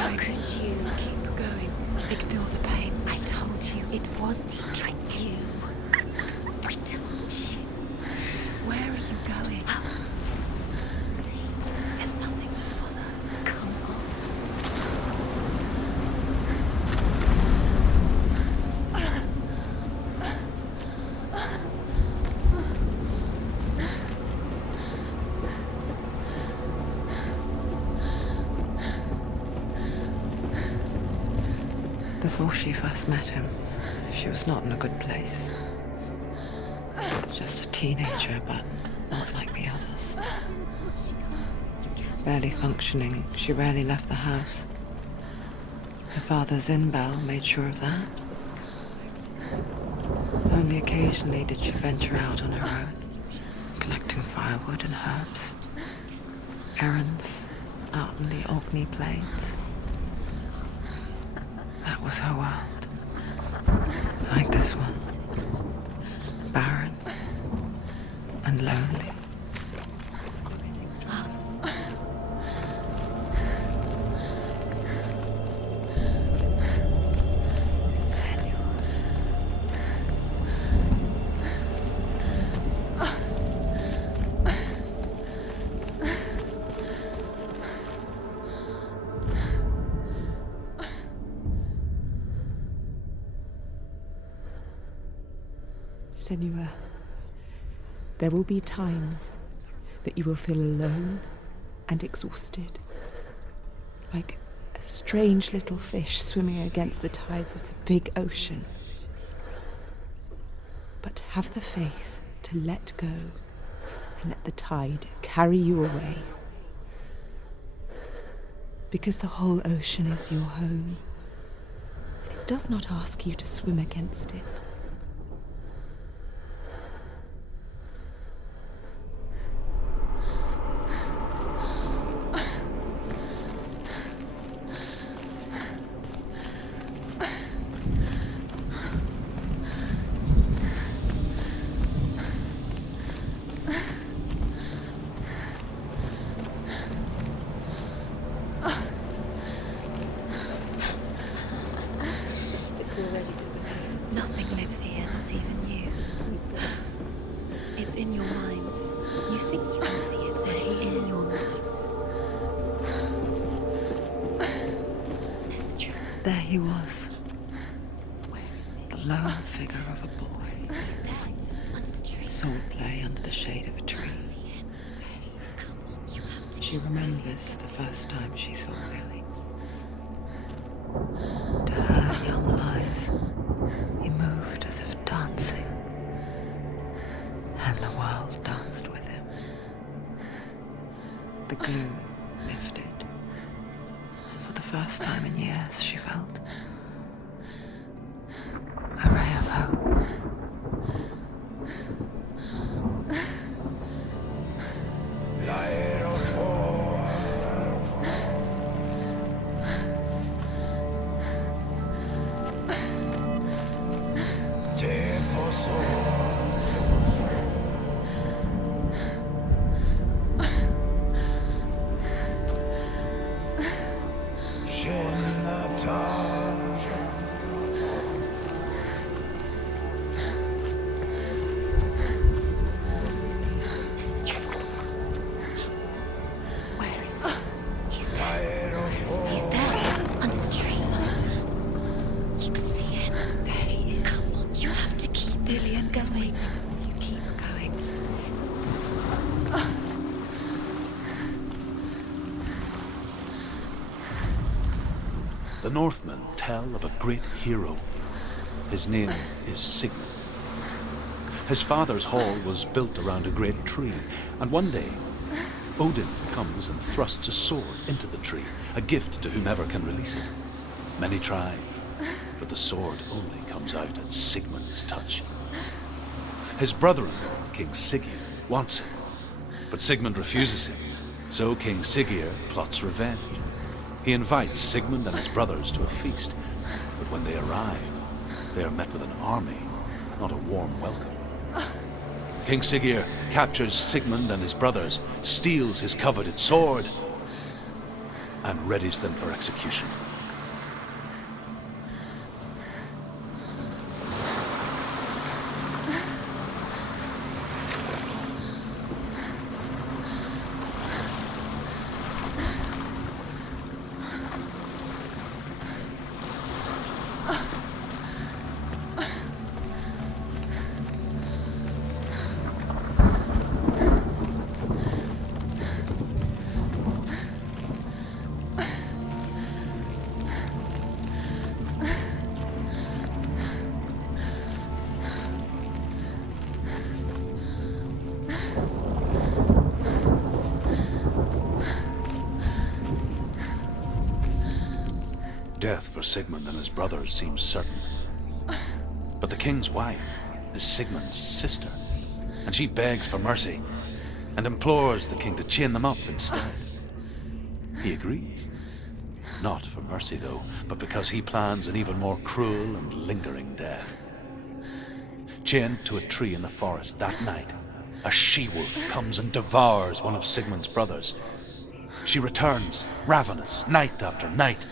How could you keep going? Ignore the pain. I told you it was to trick you. I told you. Where are you going? See, there's nothing to follow. Come on. Before she first met him, she was not in a good place. Just a teenager, but not like the others. Barely functioning, she rarely left the house. Her father's in-bell made sure of that. Only occasionally did she venture out on her own, collecting firewood and herbs. Errands out in the Orkney Plains. That was her world. Like this one. Barren and lonely. Senua, there will be times that you will feel alone and exhausted, like a strange little fish swimming against the tides of the big ocean. But have the faith to let go and let the tide carry you away. Because the whole ocean is your home. It does not ask you to swim against it. Nothing lives here, not even you. It's in your mind. You think you can see it, but it's in your mind. There's the truth. There he was, Where is it? the lone figure of a boy. He's there, under the tree. Sword play under the shade of a tree. See him. Come on, you have to. She remembers the first time she saw him. To her young eyes, he moved as if dancing, and the world danced with him. The gloom lifted. For the first time in years, she felt a ray of hope. Where is he? He's there. He's there, under the tree. You can see him. There he is. Come on, you have to keep Dillian going. You keep going. The Northmen tell of a great hero. His name is Sigmund. His father's hall was built around a great tree, and one day Odin comes and thrusts a sword into the tree, a gift to whomever can release it. Many try, but the sword only comes out at Sigmund's touch. His brother-in-law, King Siggeir, wants it, but Sigmund refuses him, so King Siggeir plots revenge. He invites Sigmund and his brothers to a feast, but when they arrive, they are met with an army, not a warm welcome. King Siggeir captures Sigmund and his brothers, steals his coveted sword. and readies them for execution. Death for Sigmund and his brothers seems certain. But the king's wife is Sigmund's sister, and she begs for mercy and implores the king to chain them up instead. He agrees. Not for mercy, though, but because he plans an even more cruel and lingering death. Chained to a tree in the forest that night, a she-wolf comes and devours one of Sigmund's brothers. She returns, ravenous, night after night,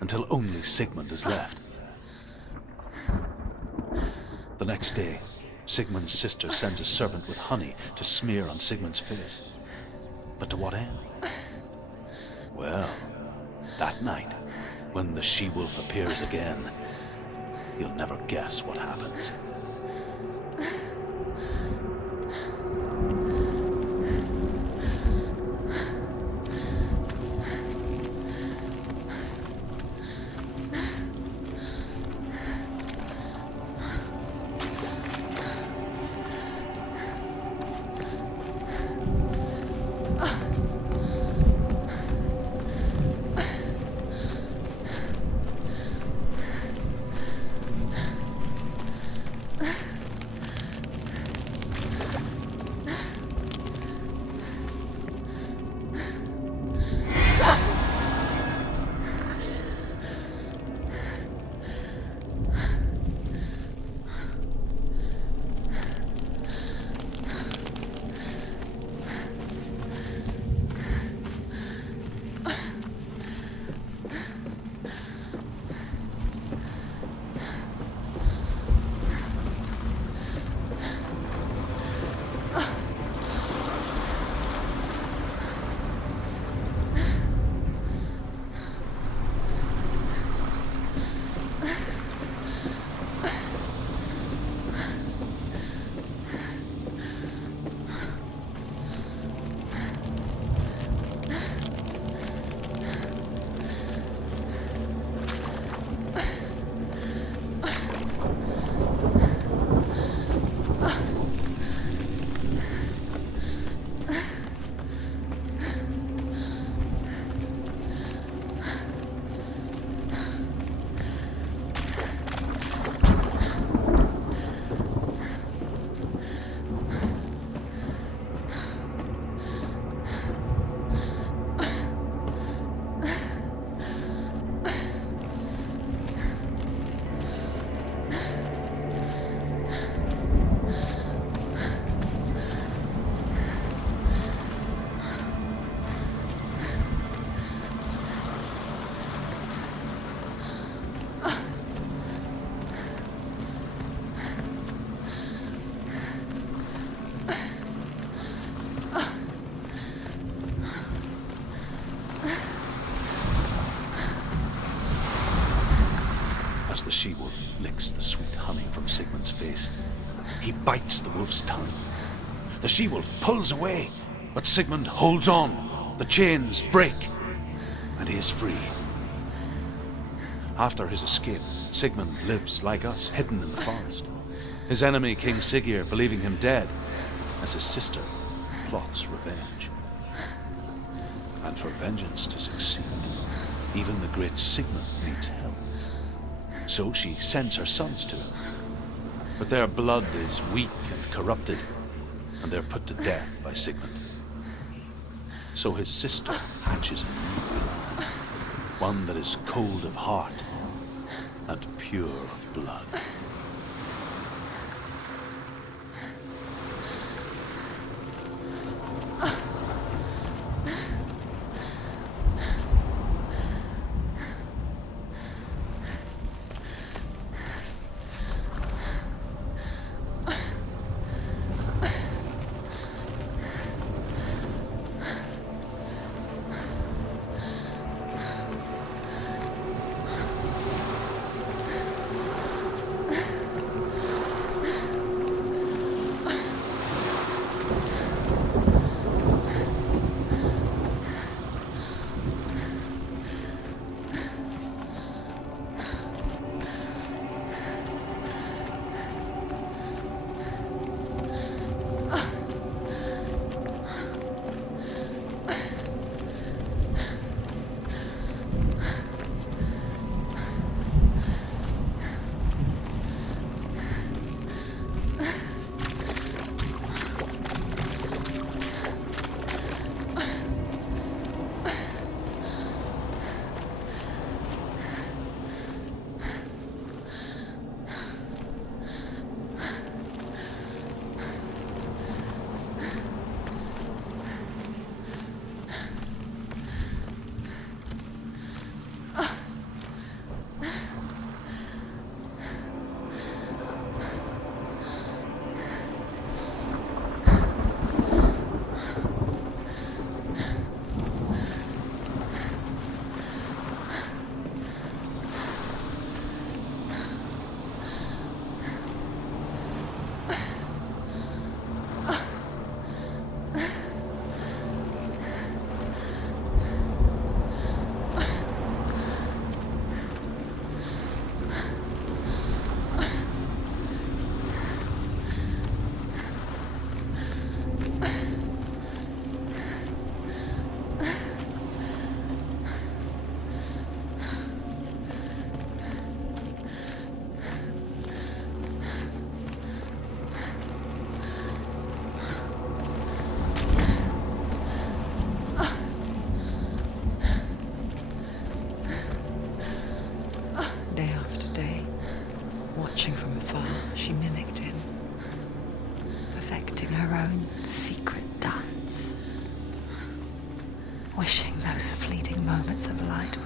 until only Sigmund is left. The next day, Sigmund's sister sends a servant with honey to smear on Sigmund's face. But to what end? Well, that night, when the she-wolf appears again, you'll never guess what happens. The she-wolf licks the sweet honey from Sigmund's face. He bites the wolf's tongue. The she-wolf pulls away, but Sigmund holds on. The chains break, and he is free. After his escape, Sigmund lives like us, hidden in the forest. His enemy, King Siggeir, believing him dead, as his sister plots revenge. And for vengeance to succeed, even the great Sigmund needs help. So she sends her sons to him. But their blood is weak and corrupted, and they're put to death by Sigmund. So his sister hatches a new plan, one that is cold of heart and pure of blood.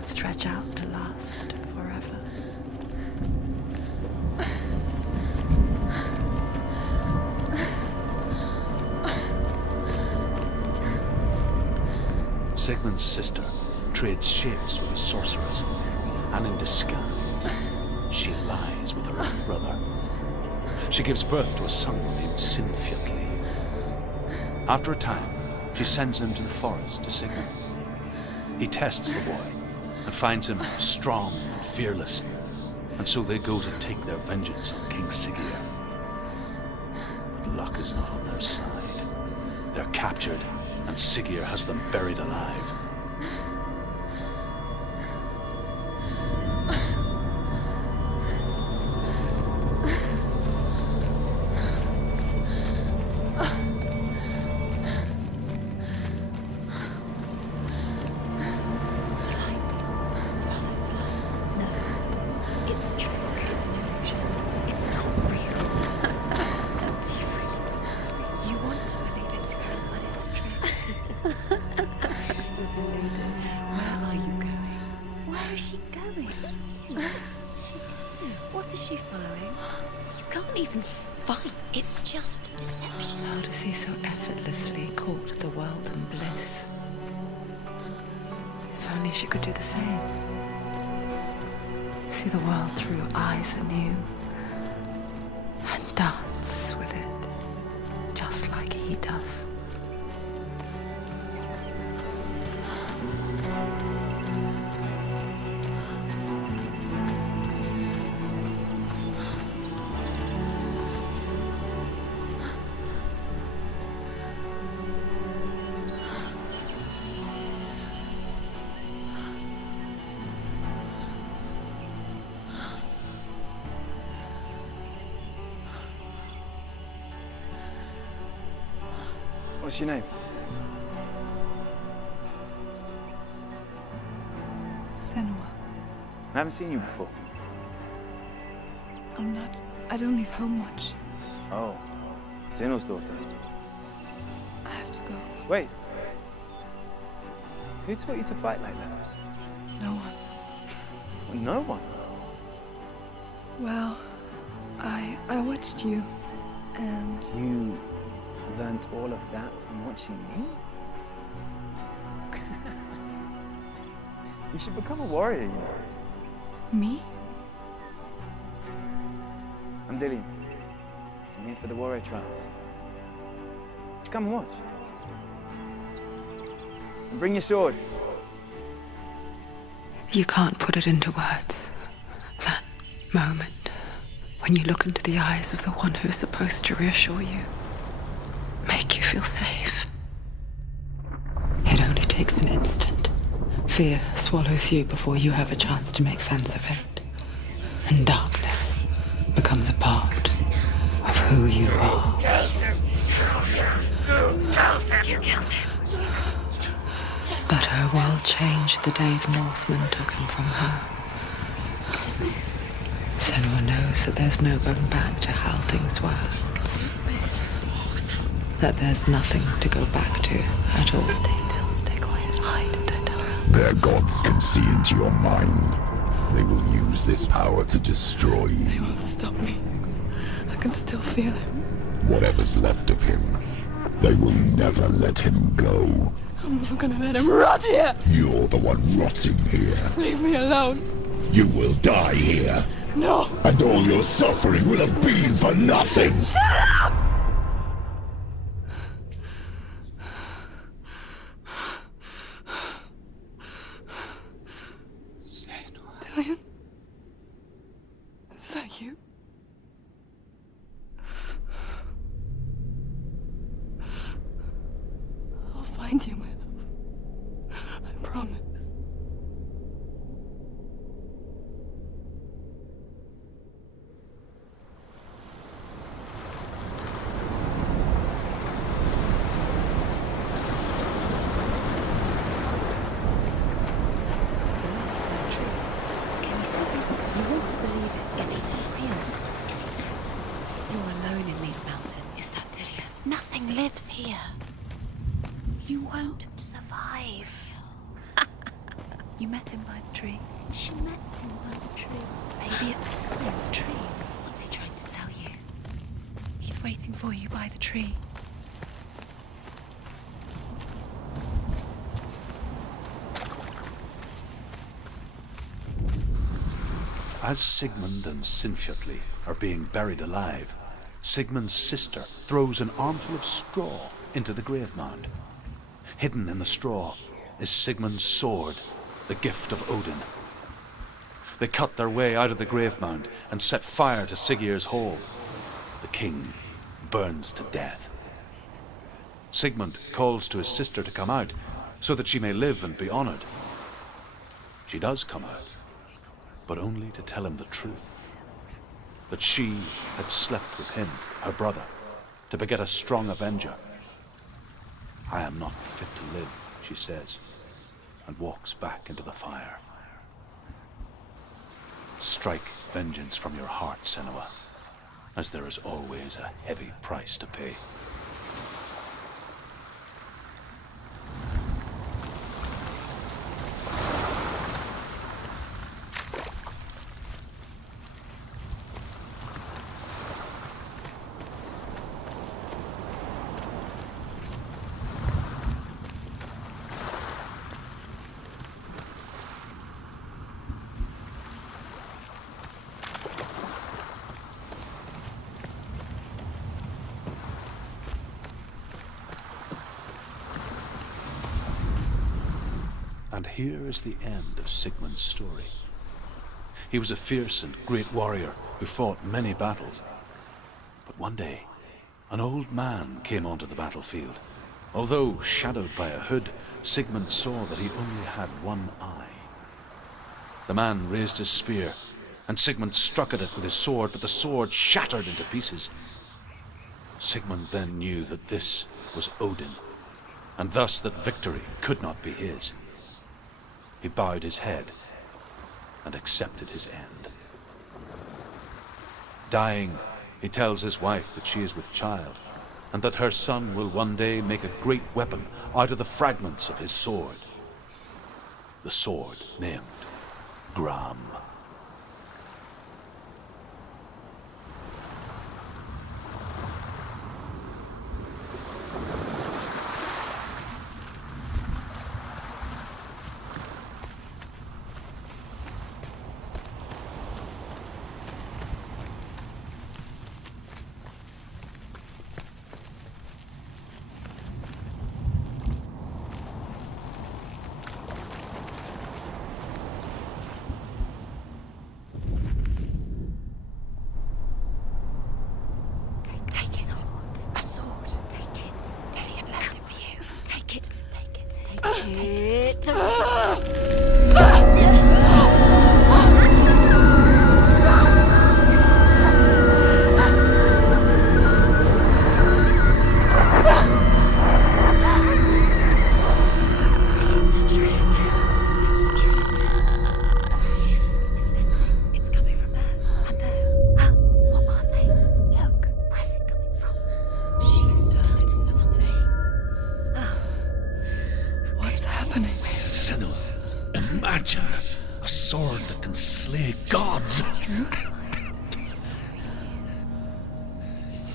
stretch out to last forever. Sigmund's sister trades shapes with a sorceress, and in disguise, she lies with her own brother. She gives birth to a son named Sinfiotli. After a time, she sends him to the forest to Sigmund. He tests the boy and finds him strong and fearless, and so they go to take their vengeance on King Siggeir. But luck is not on their side. They're captured, and Siggeir has them buried alive. It's a trick. It's an illusion. It's not real. Do you really believe? You want to believe it's real, but it's a trick. You're deluded. Where are you going? Where is she going? What is she following? You can't even fight. It's just deception. How does he so effortlessly court the world and bliss? If only she could do the same. See the world through eyes anew and dance with it, just like he does. What's your name? Senua. I haven't seen you before. I don't leave home much. Oh, Zenua's daughter. I have to go. Wait. Who taught you to fight like that? No one. Well, no one. Well, I watched you, and You learned all of that from watching me? You should become a warrior, you know. me? I'm Dillian. I'm here for the warrior trials. Come and watch. And bring your sword. You can't put it into words. That moment when you look into the eyes of the one who's supposed to reassure you, make you feel safe. It only takes an instant. Fear swallows you before you have a chance to make sense of it. And darkness becomes a part of who you are. You killed him. But her world changed the day the Northmen took him from her. Senua knows that there's no going back to how things were. That there's nothing to go back to at all. Stay still, stay quiet, hide, don't tell her. Their gods can see into your mind. They will use this power to destroy you. They won't stop me. I can still feel him. Whatever's left of him, they will never let him go. I'm not gonna let him rot here. You're the one rotting here. Leave me alone. You will die here, No. and all your suffering will have been for nothing. Dillian? Is that you? I'll find you, my love. I promise. Can you see it? You want to believe it. Is it real? Is it? You're alone in these mountains. Is that Dillian? Nothing lives here. You won't survive. You met him by the tree. She met him by the tree. Maybe it's a sign of the tree. What's he trying to tell you? He's waiting for you by the tree. As Sigmund and Sinfjotli are being buried alive, Sigmund's sister throws an armful of straw into the grave mound. Hidden in the straw is Sigmund's sword, the gift of Odin. They cut their way out of the grave mound and set fire to Siggeir's hole. The king burns to death. Sigmund calls to his sister to come out so that she may live and be honored. She does come out, but only to tell him the truth. That she had slept with him, her brother, to beget a strong avenger. I am not fit to live, she says, and walks back into the fire. Strike vengeance from your heart, Senua, as there is always a heavy price to pay. And here is the end of Sigmund's story. He was a fierce and great warrior who fought many battles. But one day, an old man came onto the battlefield. Although shadowed by a hood, Sigmund saw that he only had one eye. The man raised his spear, and Sigmund struck at it with his sword, but the sword shattered into pieces. Sigmund then knew that this was Odin, and thus that victory could not be his. He bowed his head and accepted his end. Dying, he tells his wife that she is with child, and that her son will one day make a great weapon out of the fragments of his sword. The sword named Gram.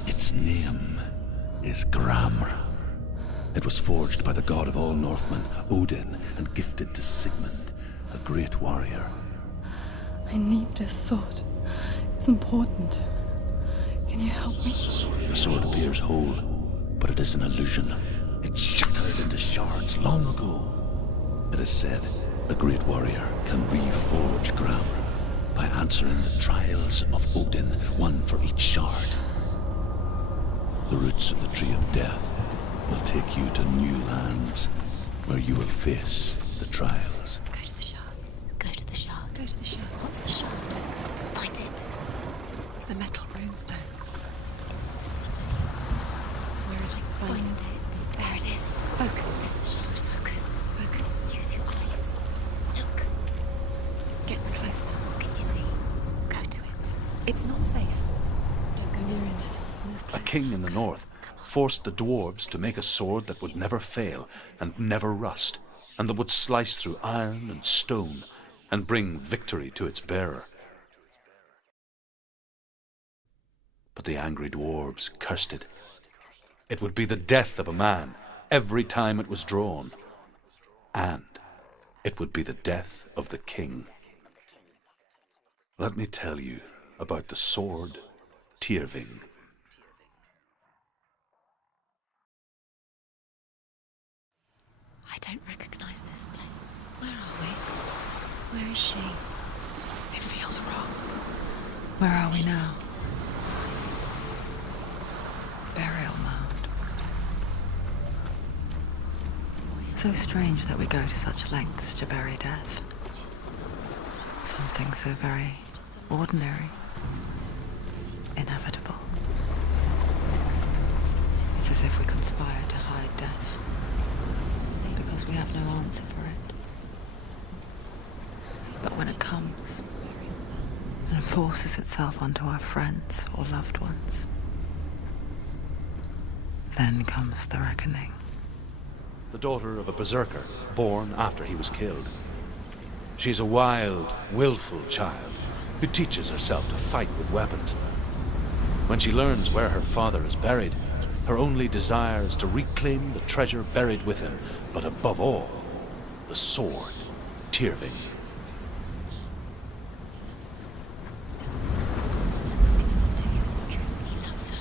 Its name is Gram. It was forged by the god of all Northmen, Odin, and gifted to Sigmund, a great warrior. I need this sword. It's important. Can you help me? The sword appears whole, but it is an illusion. It shattered into shards long ago. It is said a great warrior can reforge Gram by answering the trials of Odin, one for each shard. The roots of the Tree of Death will take you to new lands where you will face the trials. Go to the shards. Go to the shard. Go to the shards. What's the shard? Find it. It's the metal runestones. It's in front of you. Where is it? Find it. There it is. Focus. There's the shard. Focus. Focus. Use your eyes. Look. Get closer. What can you see? Go to it. It's not safe. Don't go near it. Move A closer. king in the north forced the dwarves to make a sword that would never fail and never rust. and that would slice through iron and stone and bring victory to its bearer. But the angry dwarves cursed it. It would be the death of a man every time it was drawn, and it would be the death of the king. Let me tell you about the sword Tyrving. I don't recognize this place. Where are we? Where is she? It feels wrong. Where are we now? Burial mound. So strange that we go to such lengths to bury death. Something so very ordinary, inevitable. It's as if we conspire to hide death, because we have no answer for it. But when it comes and forces itself onto our friends or loved ones, then comes the reckoning. The daughter of a berserker, born after he was killed. She's a wild, willful child who teaches herself to fight with weapons. When she learns where her father is buried, her only desire is to reclaim the treasure buried with him, but above all, the sword, Tyrving. He loves her.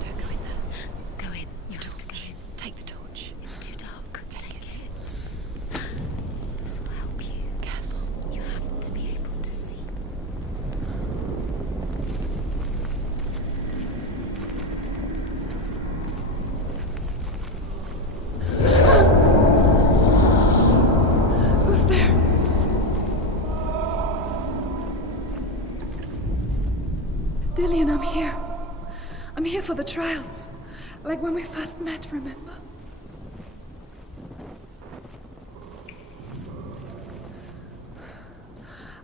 Don't go in there. Go in. You have to go in. Take the torch. It's too dark. Take it. This will help you. Careful. You have to be able to see. Who's there? Dillian, I'm here. I'm here for the trials. Like when we first met, remember?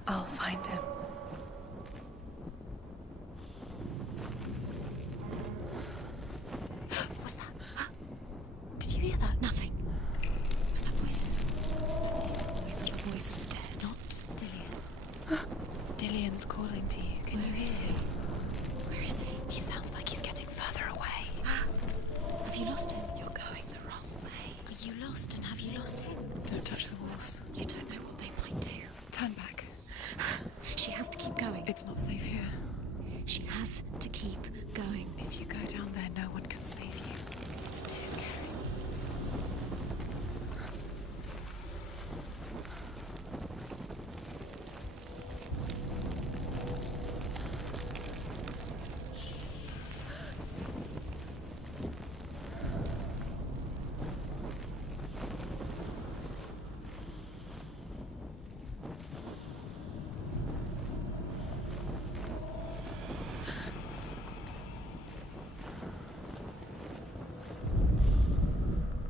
I'll find him. What's that? Did you hear that? Nothing. Was that voices? It's a voice dead. Not Dillian. Dillian's calling to you. Can you Where hear is he? him? Where is he? He sounds like he's getting further away. Have you lost him? You're going the wrong way. Are you lost and have you lost him? Don't touch the walls. You don't know what they might do. Turn back. She has to keep going. It's not safe here. She has to keep going. If you go down there, no one can save you. It's too scary.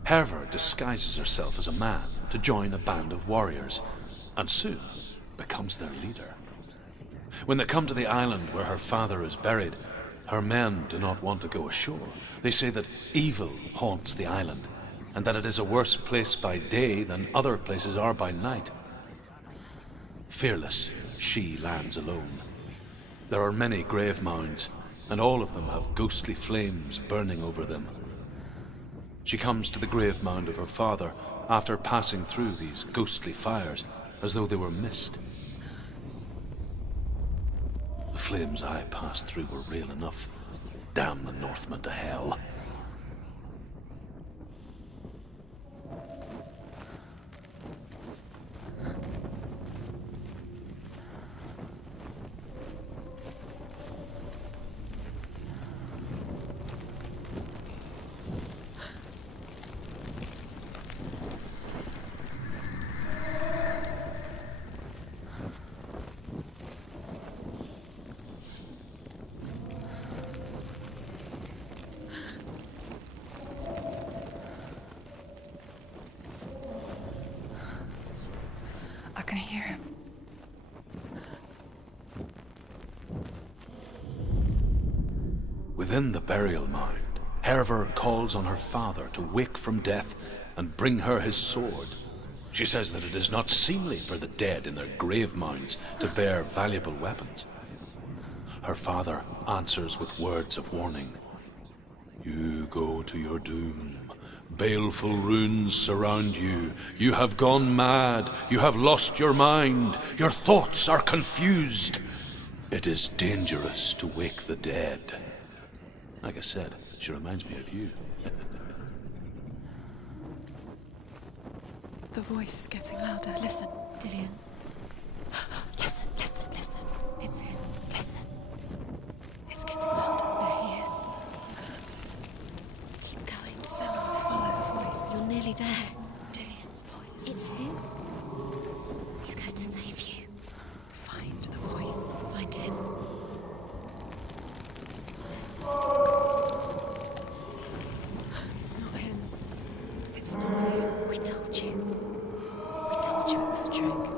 Hervor disguises herself as a man to join a band of warriors, and soon becomes their leader. When they come to the island where her father is buried, her men do not want to go ashore. They say that evil haunts the island, and that it is a worse place by day than other places are by night. Fearless, she lands alone. There are many grave mounds, and all of them have ghostly flames burning over them. She comes to the grave mound of her father after passing through these ghostly fires, as though they were mist. The flames I passed through were real enough. Damn the Northmen to hell. I can hear him. Within the burial mound, Hervor calls on her father to wake from death and bring her his sword. She says that it is not seemly for the dead in their grave mounds to bear valuable weapons. Her father answers with words of warning. You go to your doom. Baleful runes surround you. You have gone mad. You have lost your mind. Your thoughts are confused. It is dangerous to wake the dead. Like I said, she reminds me of you. The voice is getting louder. Listen. Dillian. Listen, listen, listen. It's him. Listen. It's getting louder. There he is. Keep going. Senua, follow the voice. You're nearly there. Dillian's voice. It's him. He's going to save you. Find the voice. Find him. It's not him. It's not him. We told you. We told you it was a trick.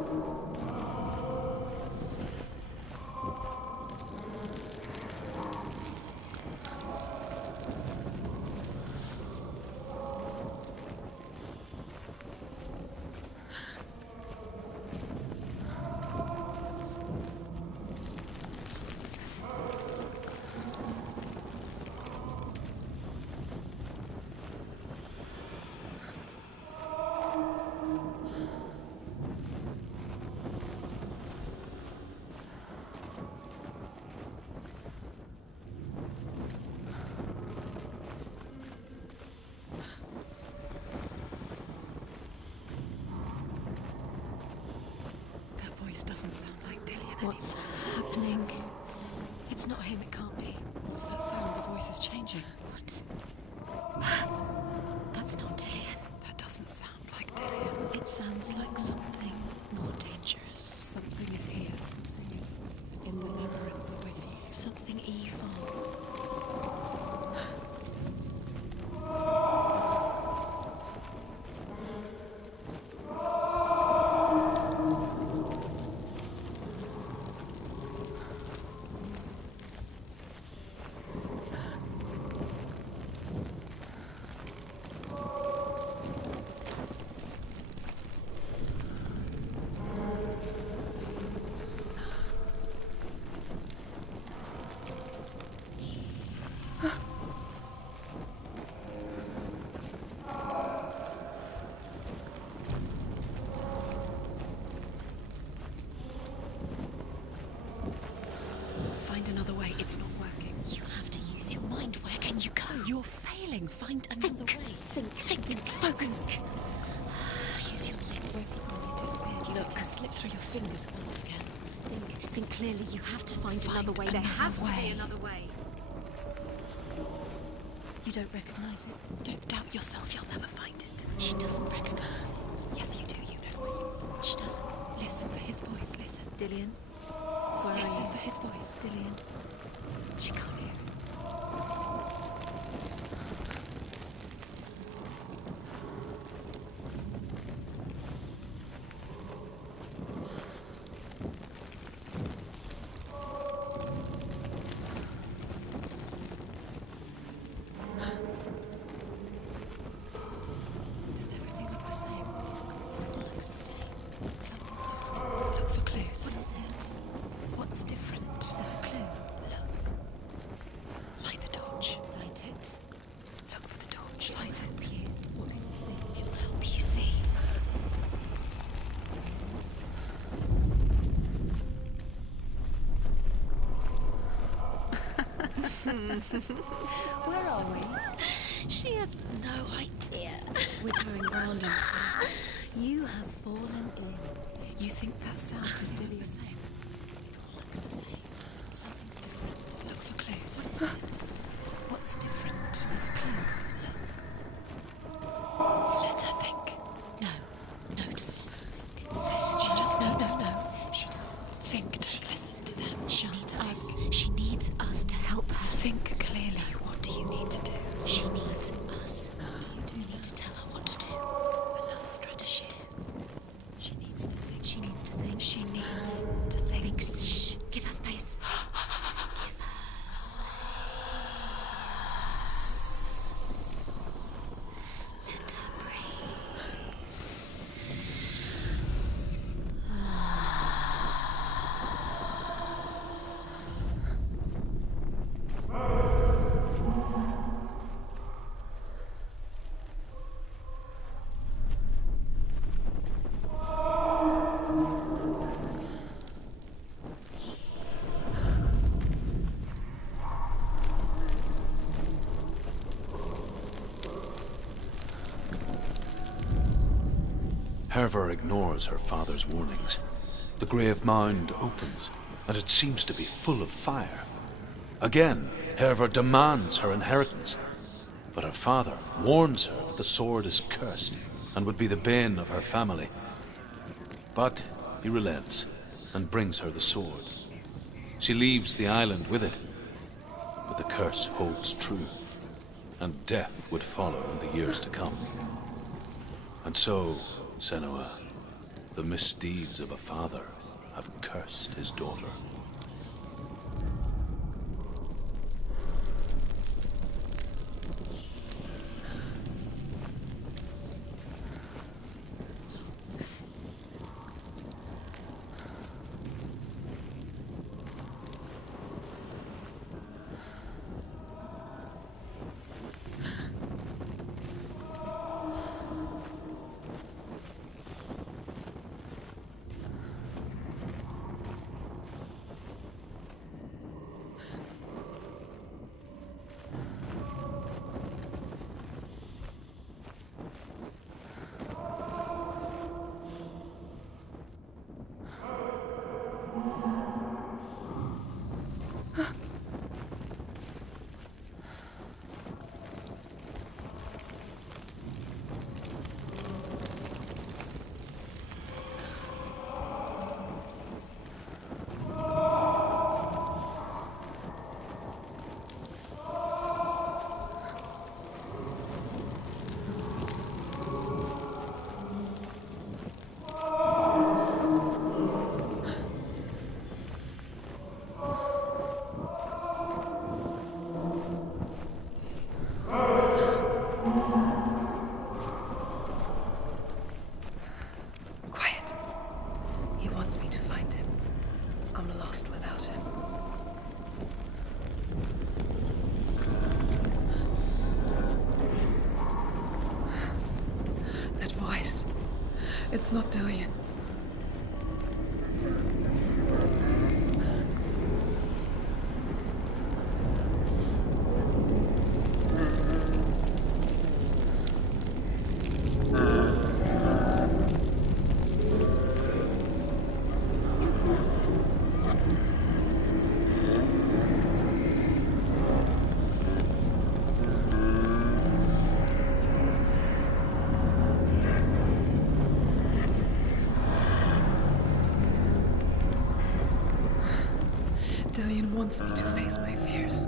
That voice doesn't sound like Dillian What's happening? It's not him, it can't be. What's that sound? The voice is changing. What? That's not Dillian. That doesn't sound like Dillian. It sounds like something more dangerous. Something is here. Something is in the labyrinth with you. Something evil. Find another way. It's not working. You have to use your mind. Where can you go? You're failing. Find another way. Think. Focus. Use your mind. Where's he gone? He's disappeared. You Look, need to slip through your fingers once again. Think clearly. You have to find another way. There another has to way. be another way. You don't recognize it? Don't doubt yourself. You'll never find it. She doesn't recognize it. Yes, you do. You know where you. She doesn't. Listen for his voice. Listen. Dillian, where Listen are for you? his voice. Dillian. She can't hear. Does everything look the same? It looks the same. Something's different. Look for clues. What is it? What's different? There's a clue. Look. Where are we? She has no idea. We're going round in circles. You have fallen ill. You think that sound is Dillian? The same. Looks the same. Something's different. Look for clues. What is it? What's different? There's a clue. Let her think. No, don't. Space. She just no. She doesn't think. Don't listen to them. Just us. She needs us to help her. Think clearly. What do you need to do? She needs us. You do need to tell her what to do. Another strategy. She needs to think. She needs to think. She needs to think. Shh. Give her space. Give her space. Let her breathe. Hervor ignores her father's warnings. The grave mound opens, and it seems to be full of fire. Again, Hervor demands her inheritance, but her father warns her that the sword is cursed and would be the bane of her family. But he relents and brings her the sword. She leaves the island with it, but the curse holds true, and death would follow in the years to come. And so, Senua, the misdeeds of a father have cursed his daughter. It's not Dillian. Dillian wants me to face my fears.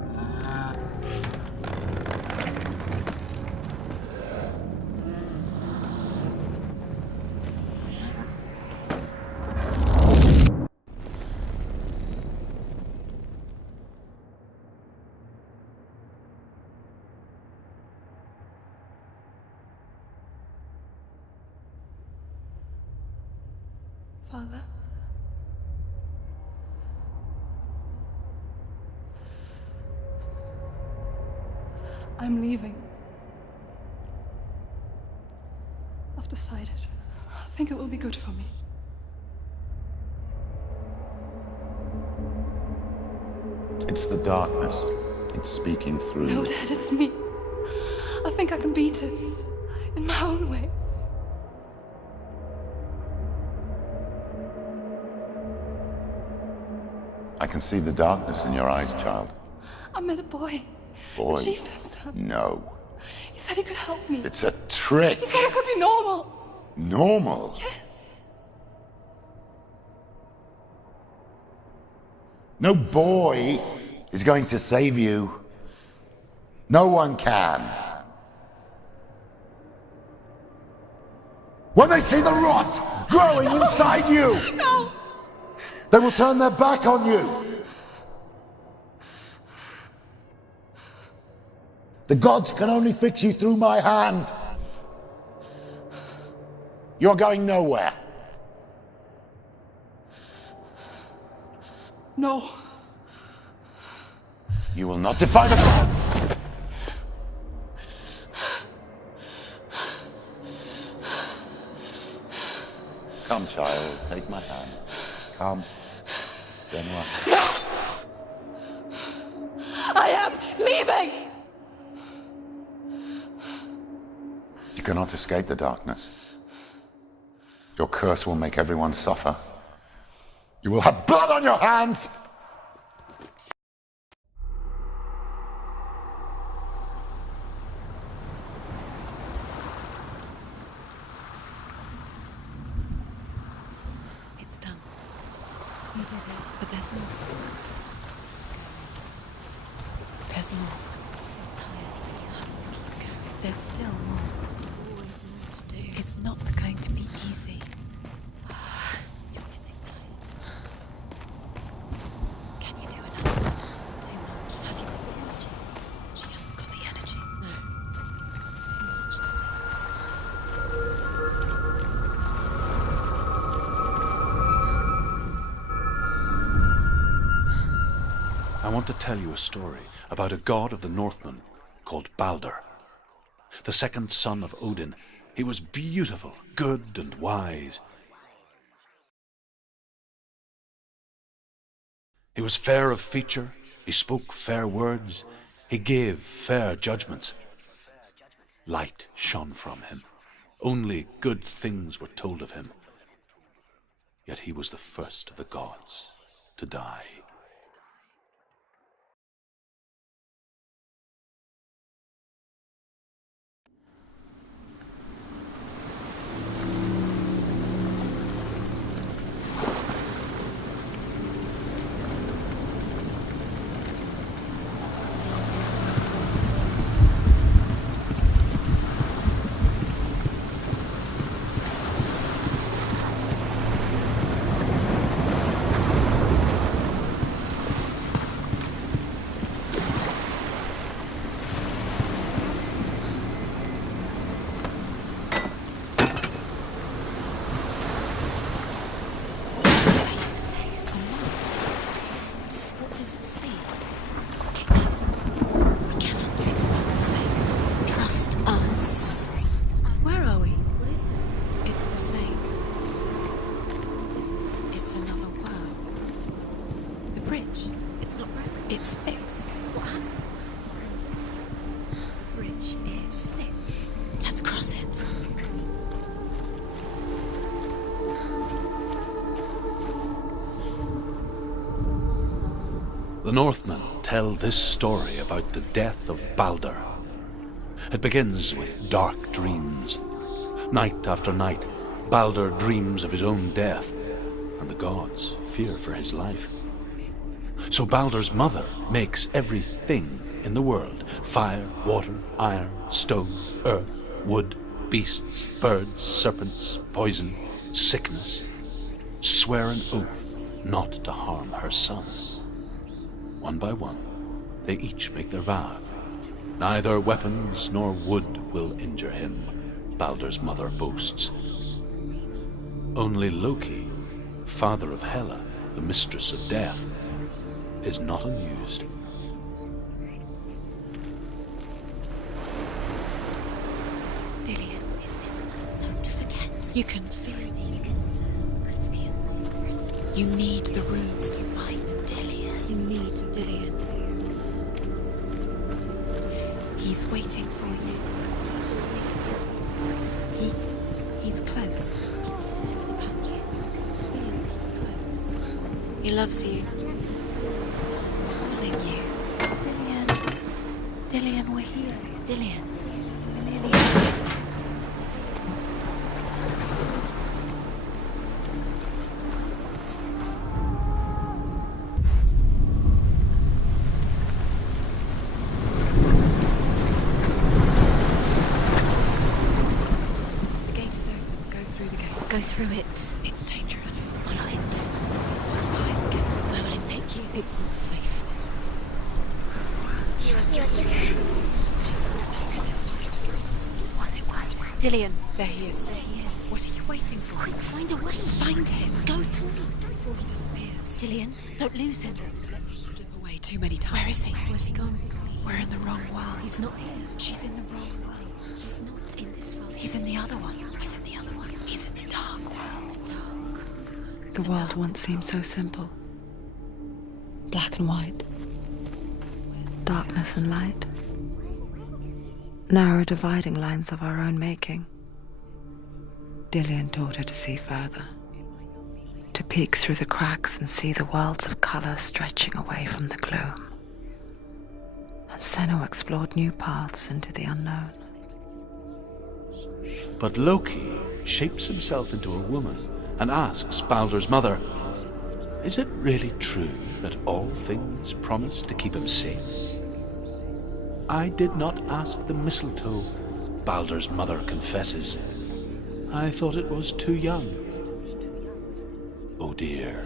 Father? I'm leaving. I've decided. I think it will be good for me. It's the darkness. It's speaking through No, you. Dad, it's me. I think I can beat it. In my own way. I can see the darkness in your eyes, child. I met a boy. Boy. The chief had son. No. He said he could help me. It's a trick. He said I could be normal. Normal? Yes. No boy is going to save you. No one can. When they see the rot growing inside you, No! they will turn their back on you. The gods can only fix you through my hand. You're going nowhere. No. You will not defy the gods. Come, child, take my hand. Come. Senua. I am leaving! You cannot escape the darkness. Your curse will make everyone suffer. You will have blood on your hands! It's done. You did it, but there's more. There's more. I'm tired. You have to keep going. There's still more. There's always more to do. It's not going to be easy. You're getting tired. Can you do another? It's too much. Have you got the energy? She hasn't got the energy. No. Too much to do. I want to tell you a story about a god of the Northmen called Balder. The second son of Odin. He was beautiful, good, and wise. He was fair of feature, he spoke fair words, he gave fair judgments. Light shone from him. Only good things were told of him. Yet he was the first of the gods to die. What does it say? Get closer. Be careful, it's not safe. Trust us. Where are we? What is this? It's the same. It's another world. The bridge. It's not broken. It's fixed. What happened? The bridge is fixed. Let's cross it. The Northmen tell this story about the death of Balder. It begins with dark dreams. Night after night, Balder dreams of his own death, and the gods fear for his life. So Balder's mother makes everything in the world: fire, water, iron, stone, earth, wood, beasts, birds, serpents, poison, sickness. Swear an oath not to harm her son. One by one, they each make their vow. Neither weapons nor wood will injure him, Balder's mother boasts. Only Loki, father of Hela, the mistress of death, is not amused. Dillion is in there. Don't forget. You can feel it. You need the runes to fight Dillion. You need Dillion. He's waiting for you. He always said He's close. he knows about you. He's close. He loves you. Calling you. Dillian. Dillian, we're here. Dillian. We're nearly here. The gate is open. Go through the gate. Go through it. It's dangerous. Follow it. What's behind the gate? Where will it take you? It's not safe. Dillian. There he is. There he is. What are you waiting for? Quick, find a way. Find him. Go for it. Before he disappears. Dillian, don't lose him. Slip away too many times. Where is he? Where's he gone? We're in the wrong world. He's not here. She's in the wrong world. He's not in this world. He's in the other one. He's in the other one. He's in the dark world. the dark. The world once seemed so simple. Black and white. Darkness and light. Narrow dividing lines of our own making. Dillian taught her to see further. To peek through the cracks and see the worlds of colour stretching away from the gloom. And Senua explored new paths into the unknown. But Loki shapes himself into a woman and asks Baldur's mother, is it really true that all things promise to keep him safe? I did not ask the mistletoe, Baldur's mother confesses. I thought it was too young. Oh dear.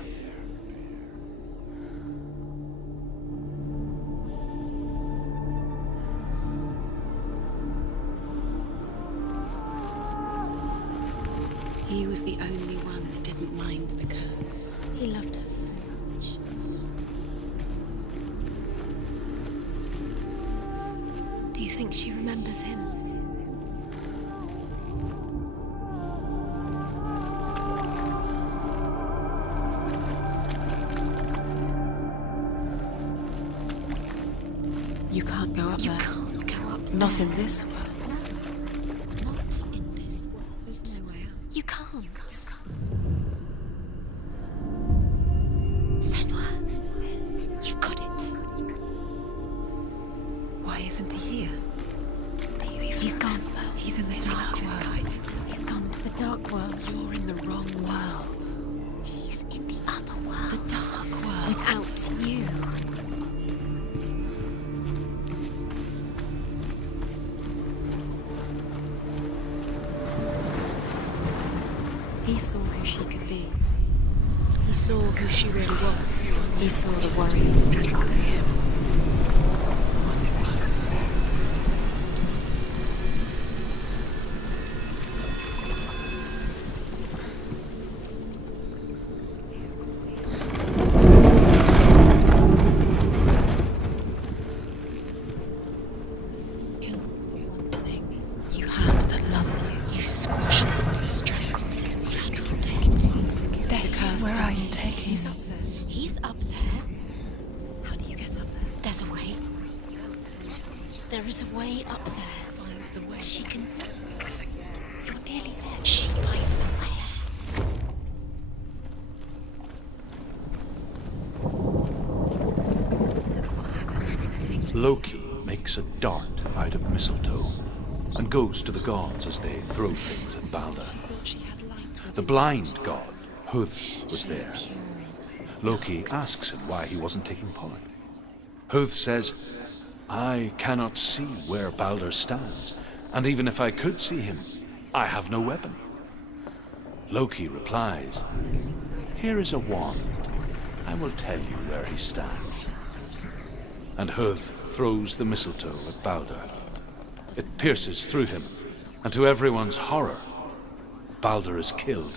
He was the only one that didn't mind the curse. He loved her so much. Do you think she remembers him? You can't go up You there. can't go up Not there. in this world. No, not in this world. There's no way out. You can't. Senua, you've got it. Why isn't he here? Do you even He's gone. remember? He's in the Is he dark not? world. He's gone to the dark world. You're in the wrong world. He's in the other world. The dark world. Without you. He saw who she could be. He saw who she really was. He saw the warrior under him. Killed the one thing you had that loved you. You squashed it, strangled it, rattled it. The curse. Where are you taking He's him? up there. He's up there. How do you get up there? There's a way. There is a way up there. Find the way. She can do it. You're nearly there. She can find the way. Loki makes a dart out of mistletoe and goes to the gods as they throw things at Balder. Thought she had light with The blind god, Huth, was there. Loki asks him why he wasn't taking part. Huth says, I cannot see where Balder stands, and even if I could see him, I have no weapon. Loki replies, here is a wand. I will tell you where he stands. And Huth throws the mistletoe at Balder. It pierces through him, and to everyone's horror, Balder is killed.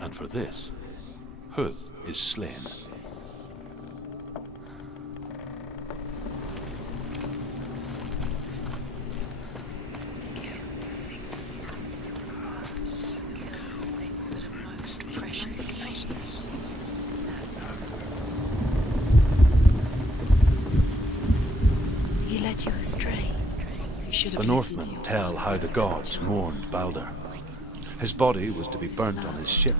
And for this, Huth is slain. He led you astray. You should The have listened to Northmen your tell how the gods mourned Balder. His body was to be burnt on his ship,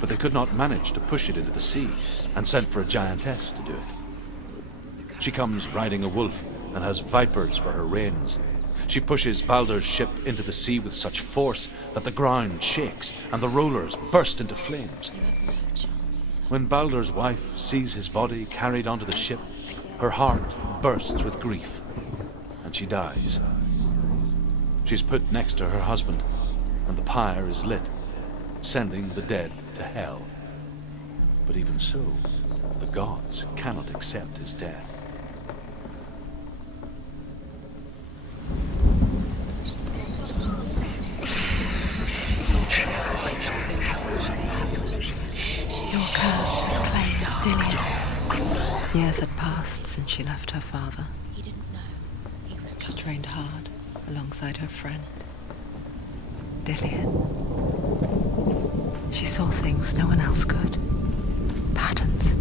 but they could not manage to push it into the sea, and sent for a giantess to do it. She comes riding a wolf and has vipers for her reins. She pushes Balder's ship into the sea with such force that the ground shakes and the rollers burst into flames. You have no chance. When Balder's wife sees his body carried onto the ship, her heart bursts with grief, and she dies. She's put next to her husband, and the pyre is lit, sending the dead to hell. But even so, the gods cannot accept his death. Your curse has claimed Dillion. Years had passed since she left her father. He didn't know. He was She trained hard alongside her friend, Dillion. She saw things no one else could. Patterns,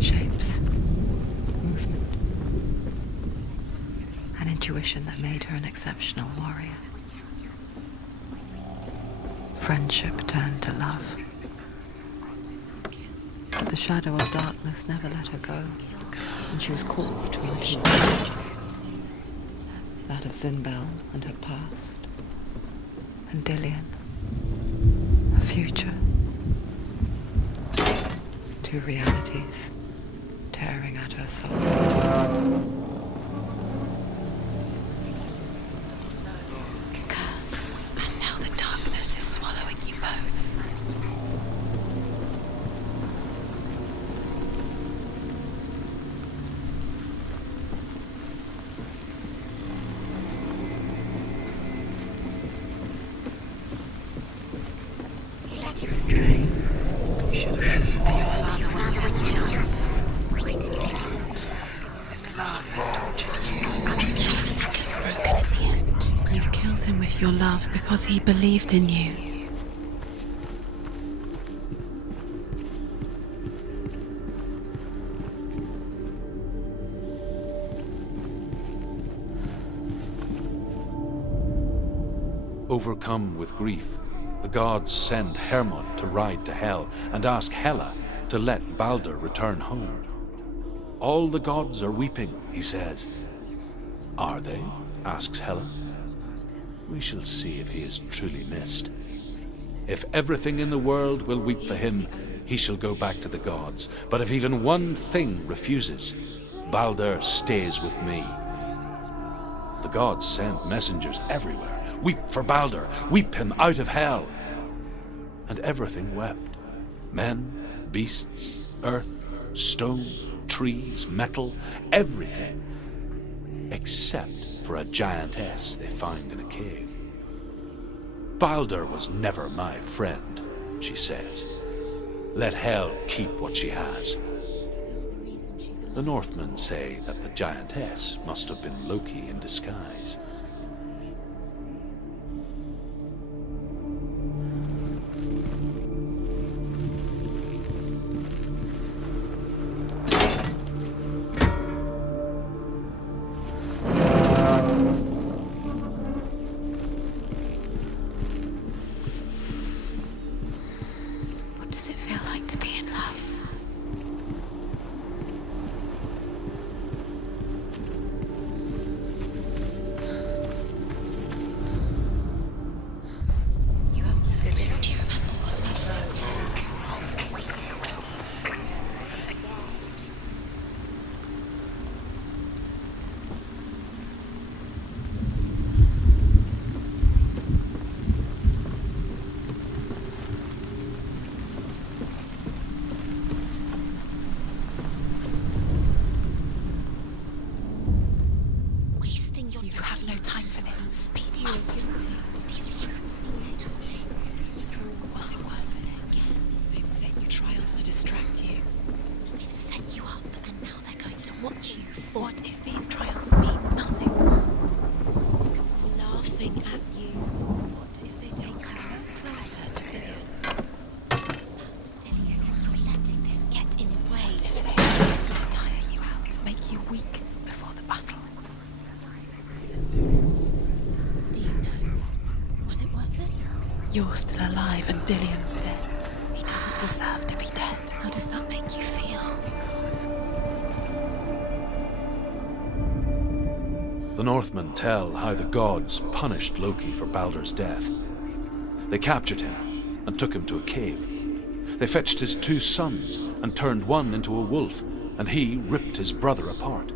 shapes, movement. An intuition that made her an exceptional warrior. Friendship turned to love. But the shadow of darkness never let her go, and she was caught between two sides. That of Zinbel and her past, and Dillion, her future. Two realities tearing at her soul. curse. And now the darkness is swallowing you both. Everything gets broken in the end. You killed him with your love because he believed in you. Overcome with grief, the gods send Hermod to ride to Hell and ask Hela to let Balder return home. All the gods are weeping, he says. Are they? Asks Hela. We shall see if he is truly missed. If everything in the world will weep for him, he shall go back to the gods. But if even one thing refuses, Balder stays with me. The gods send messengers everywhere. Weep for Balder, weep him out of hell. And everything wept. Men, beasts, earth, stone, trees, metal, everything. Except for a giantess they find in a cave. Balder was never my friend, she says. Let Hel keep what she has. The Northmen say that the giantess must have been Loki in disguise. What does it feel like to be in love? Do you remember what love feels like? Wasting your time. You have no time for this. Speed. You're guilty. These rooms Was it worth it? They've set you trials to distract you. They've set you up, and now they're going to watch you fall. What if these trials mean nothing? Laughing at you. What if they take you closer to Dillion? Dillion, you're letting this get in the way. What if they are just to tire you out, make you weak before the battle? You're still alive and Dillian's dead. He doesn't deserve to be dead. How does that make you feel? The Northmen tell how the gods punished Loki for Baldur's death. They captured him and took him to a cave. They fetched his 2 sons and turned one into a wolf, and he ripped his brother apart.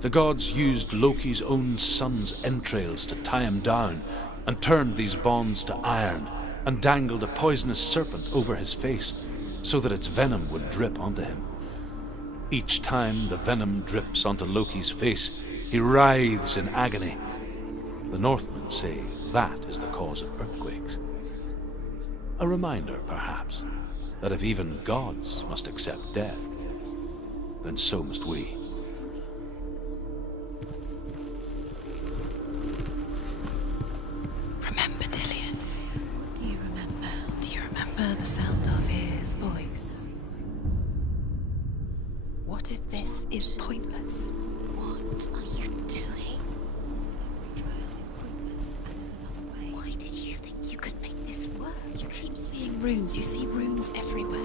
The gods used Loki's own son's entrails to tie him down and turned these bonds to iron and dangled a poisonous serpent over his face so that its venom would drip onto him. Each time the venom drips onto Loki's face, he writhes in agony. The Northmen say that is the cause of earthquakes. A reminder, perhaps, that if even gods must accept death, then so must we. Remember Dillian? What do you remember? Do you remember the sound of his voice? What if this is pointless? What are you doing? Why did you think you could make this work? You keep seeing runes. You see runes everywhere.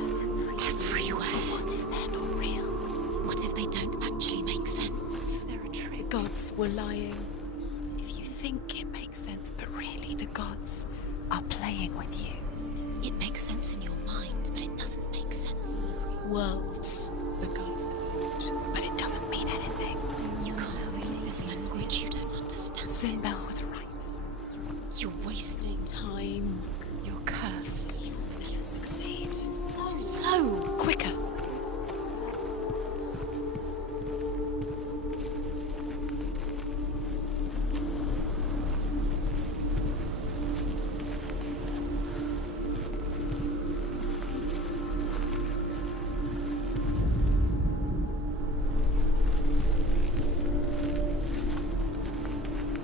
Everywhere. What if they're not real? What if they don't actually make sense? If they're a trick? The gods were lying. What if you think it makes sense, but really the gods are playing with you? It makes sense in your mind, but it doesn't make sense in the Worlds. The gods are good, but it doesn't mean anything. You can't read this language, you don't understand. Sinbel was right. You're wasting time. You're cursed. You'll never succeed. Slow, quicker.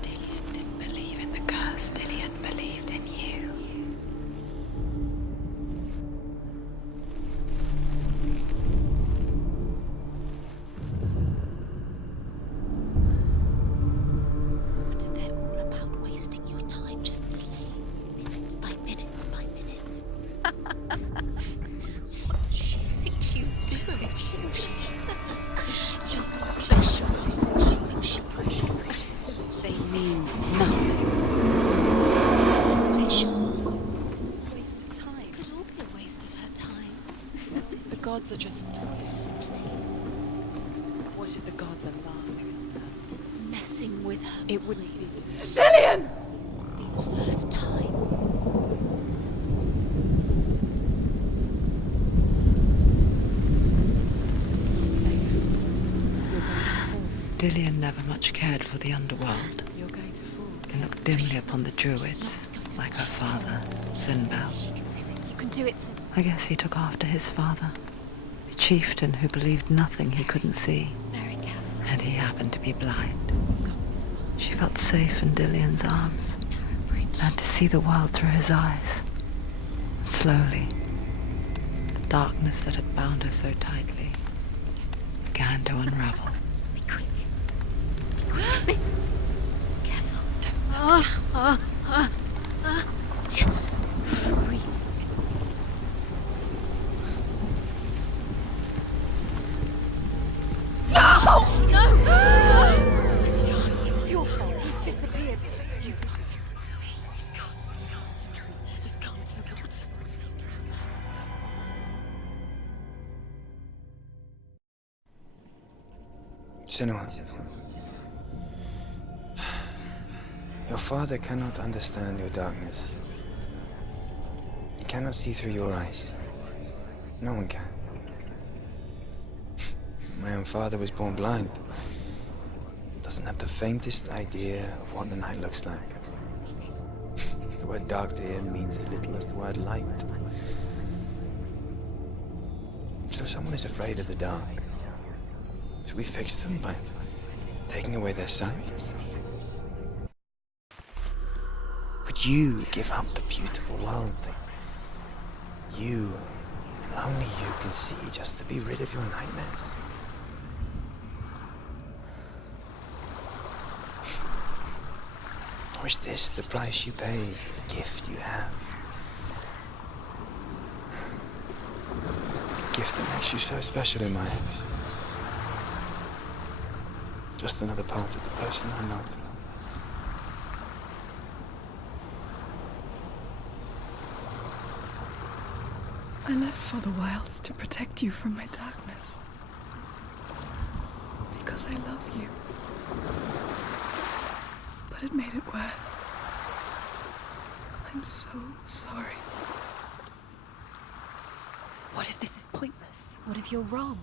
Dillian didn't believe in the curse. Dillian believed in you. What if they're all about wasting your time, just delaying minute by minute by minute? What does she think she's doing? They mean nothing. Waste of time. Could all be a waste of her time. What if the gods are just tired? What if the gods are laughing at her? Messing with her. It wouldn't be Dillian! be the first time. It's not safe. You're going to fall. Dillian never much cared for the underworld You're going to fall. and looked dimly upon the druids, like her father, Sinbel. You can do it. I guess he took after his father, a chieftain who believed nothing he couldn't see, Very careful. and he happened to be blind. She felt safe in Dillian's arms, Narrow bridge. learned to see the world through his eyes. And slowly, the darkness that had bound her so tightly began to unravel. Be quick. Be quick. Careful. Breathe. Where's he gone? It's your fault. He's disappeared. You've lost him to the sea. He's gone. You've lost him to it. He's gone to the water. He's drowned. Senua. Your father cannot understand your darkness. He cannot see through your eyes. No one can. My own father was born blind. Doesn't have the faintest idea of what the night looks like. The word dark to him means as little as the word light. So someone is afraid of the dark. Should we fix them by taking away their sight? Would you give up the beautiful world that you, and only you, can see just to be rid of your nightmares? Or is this the price you pay for the gift you have? A gift that makes you so special in my eyes. Just another part of the person I love. I left for the wilds to protect you from my darkness. Because I love you. But it made it worse. I'm so sorry. What if this is pointless? What if you're wrong?